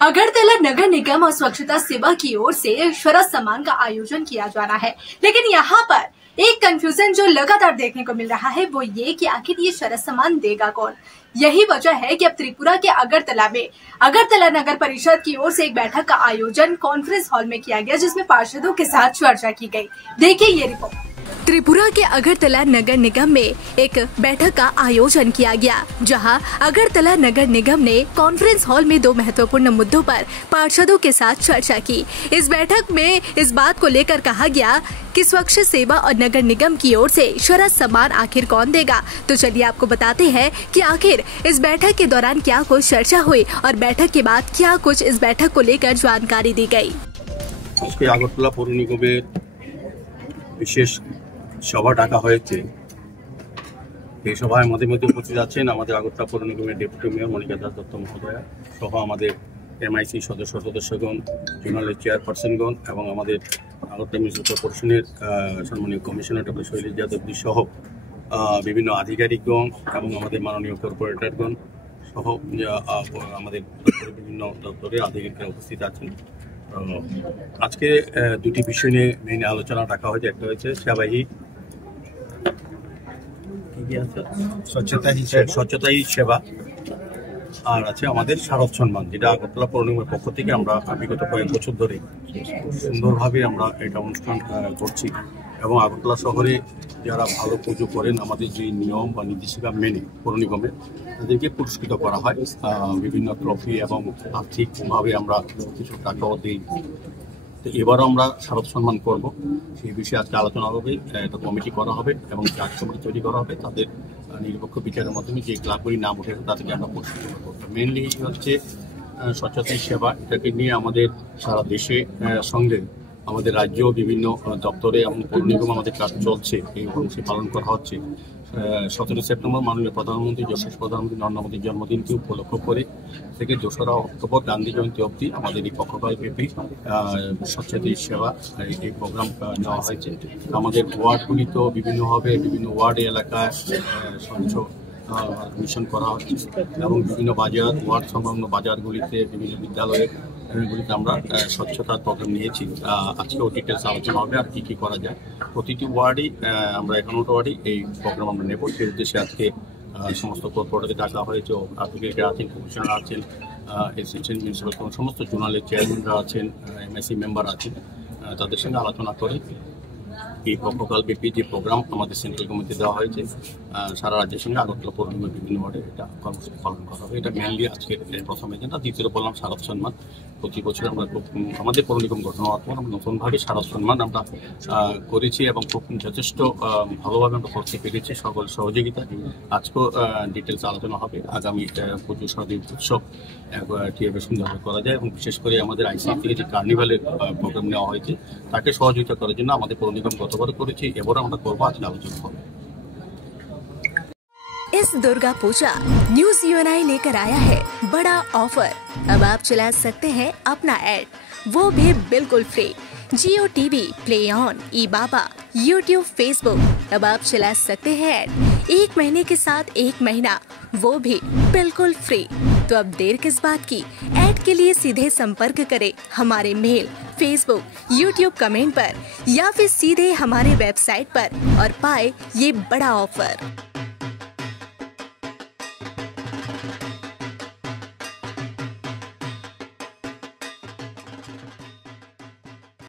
अगरतला नगर निगम और स्वच्छता सेवा की ओर से शरद सम्मान का आयोजन किया जा रहा है, लेकिन यहाँ पर एक कंफ्यूजन जो लगातार देखने को मिल रहा है वो ये कि आखिर ये शरद सम्मान देगा कौन। यही वजह है कि अब त्रिपुरा के अगरतला में अगरतला नगर परिषद की ओर से एक बैठक का आयोजन कॉन्फ्रेंस हॉल में किया गया, जिसमें पार्षदों के साथ चर्चा की गई। देखिए ये रिपोर्ट। त्रिपुरा के अगरतला नगर निगम में एक बैठक का आयोजन किया गया, जहां अगरतला नगर निगम ने कॉन्फ्रेंस हॉल में दो महत्वपूर्ण मुद्दों पर पार्षदों के साथ चर्चा की। इस बैठक में इस बात को लेकर कहा गया कि स्वच्छ सेवा और नगर निगम की ओर से शरद सम्मान आखिर कौन देगा। तो चलिए आपको बताते हैं कि आखिर इस बैठक के दौरान क्या कुछ चर्चा हुई और बैठक के बाद क्या कुछ इस बैठक को लेकर जानकारी दी गई। আগরতলা পৌর নিগমের বিশেষ সভা ডাকা হয়েছে। এই সভায় মধ্যে উপস্থিত আছেন আমাদের আগরতলা পৌর নিগমের ডেপুটি মেয়র মনিকা দাস দত্ত মহোদয়া সহ আমাদের এমআইসি সদস্যগণ, জোনাল চেয়ারপারসনগণ এবং আমাদের আগরতলা মিউনিসিপাল কর্পোরেশনের সম্মানীয় কমিশনার ডক্টর শৈলেশ যাদব সহ বিভিন্ন আধিকারিকগণ এবং আমাদের মাননীয় কর্পোরেটরগণ সহ আমাদের বিভিন্ন দপ্তরের আধিকারিকরা উপস্থিত আছেন। আজকে দুটি বিষয় নিয়ে মেইন আলোচনা রাখা হয়েছে। একটা হচ্ছে সেবাহী স্বচ্ছতা হি সেবা, আর আছে আমাদের শারদ সম্মান, যেটা আগরতলা পৌর নিগমের পক্ষ থেকে আমরা বিগত কয়েক বছর ধরে সুন্দরভাবে আমরা এটা অনুষ্ঠান করছি এবং আগরতলা শহরে যারা ভালো পুজো করেন আমাদের যে নিয়ম বা নির্দেশিকা মেনে পৌর নিগমে তাদেরকে পুরস্কৃত করা হয়। বিভিন্ন ট্রফি এবং আর্থিকভাবে আমরা কিছু টাকাও দিই। তো এবারও আমরা শারদ সম্মান করব, সেই বিষয়ে আজকে আলোচনা হবে। একটা কমিটি করা হবে এবং জাজ কমিটি তৈরি করা হবে। তাদের নিরপেক্ষ বিচারের মাধ্যমে যে ক্লাবগুলি নাম উঠে তাদেরকে আমরা পুরস্কৃত করবো। মেনলি হচ্ছে স্বচ্ছতা সেবা, এটাকে নিয়ে আমাদের সারা দেশে সঙ্গে আমাদের রাজ্য বিভিন্ন দপ্তরে এবং পৌর নিগম আমাদের কাজ চলছে, এই অনুষ্ঠান পালন করা হচ্ছে। 17 সেপ্টেম্বর মাননীয় প্রধানমন্ত্রী যশস্বী প্রধানমন্ত্রী নরেন্দ্র মোদীর জন্মদিনকে উপলক্ষ করে থেকে 2রা অক্টোবর গান্ধী জয়ন্তী অবধি আমাদের এই পক্ষকালব্যাপী স্বচ্ছতা সেবা এই প্রোগ্রাম নেওয়া হয়েছে। আমাদের ওয়ার্ডগুলিতেও বিভিন্নভাবে বিভিন্ন ওয়ার্ড এলাকায় স্বচ্ছ মিশন করা হচ্ছে এবং বিভিন্ন বাজার ওয়ার্ড সংলগ্ন বাজারগুলিতে বিভিন্ন বিদ্যালয়গুলিতে আমরা স্বচ্ছতার প্রোগ্রাম নিয়েছি। আজকেও ডিটেলস আলোচনা হবে আর কি করা যায়। প্রতিটি ওয়ার্ডেই আমরা 11টা ওয়ার্ডেই এই প্রোগ্রাম আমরা নেব। সেই উদ্দেশ্যে আজকে সমস্ত কর্পোরেটরকে ডাকা হয়েছে, আধিকারিকরা আছেন, কমিশনার আছেন, অ্যাসিস্ট্যান্ট মিউনিসিপাল সমস্ত জোনালের চেয়ারম্যানরা আছেন, এমআইসি মেম্বার আছেন। তাদের সঙ্গে আলোচনা করে এই পক্ষকালব্যাপী যে প্রোগ্রাম আমাদের সেন্ট্রাল কমিটি দেওয়া হয়েছে সারা রাজ্যের সঙ্গে আগরতলা পৌর নিগমের বিভিন্ন ওয়ার্ডে এটা কর্মসূচি পালন করা হবে। এটা মেনলি আজকের প্রথম এজেন্ডা। দ্বিতীয় বললাম শারদ সম্মান। প্রতি বছর আমরা আমাদের পৌর নিগম গঠন হওয়ার পর আমরা নতুনভাবে শারদ সম্মান আমরা করেছি এবং খুব যথেষ্ট ভালোভাবে আমরা করতে পেরেছি সকল সহযোগিতা। আজকেও ডিটেলস আলোচনা হবে। আগামী পুজো সরদী উৎসব কীভাবে সুন্দরভাবে করা যায় এবং বিশেষ করে আমাদের আইসি থেকে যে কার্নিভালের প্রোগ্রাম নেওয়া হয়েছে তাকে সহযোগিতা করার জন্য আমাদের পৌর নিগম গতবার করেছি, এবারও আমরা করবো। আজকে আলোচনা হবে। इस दुर्गा पूजा न्यूज यूएनआई लेकर आया है बड़ा ऑफर। अब आप चला सकते हैं अपना ऐड, वो भी बिल्कुल free. Jio TV, play on, E Baba, YouTube, Facebook, अब आप चला सकते हैं ऐड 1 महीने के साथ 1 महीना, वो भी बिल्कुल फ्री। तो अब देर किस बात की, ऐड के लिए सीधे संपर्क करें हमारे मेल, फेसबुक, यूट्यूब कमेंट पर या फिर सीधे हमारे वेबसाइट पर और पाए ये बड़ा ऑफर।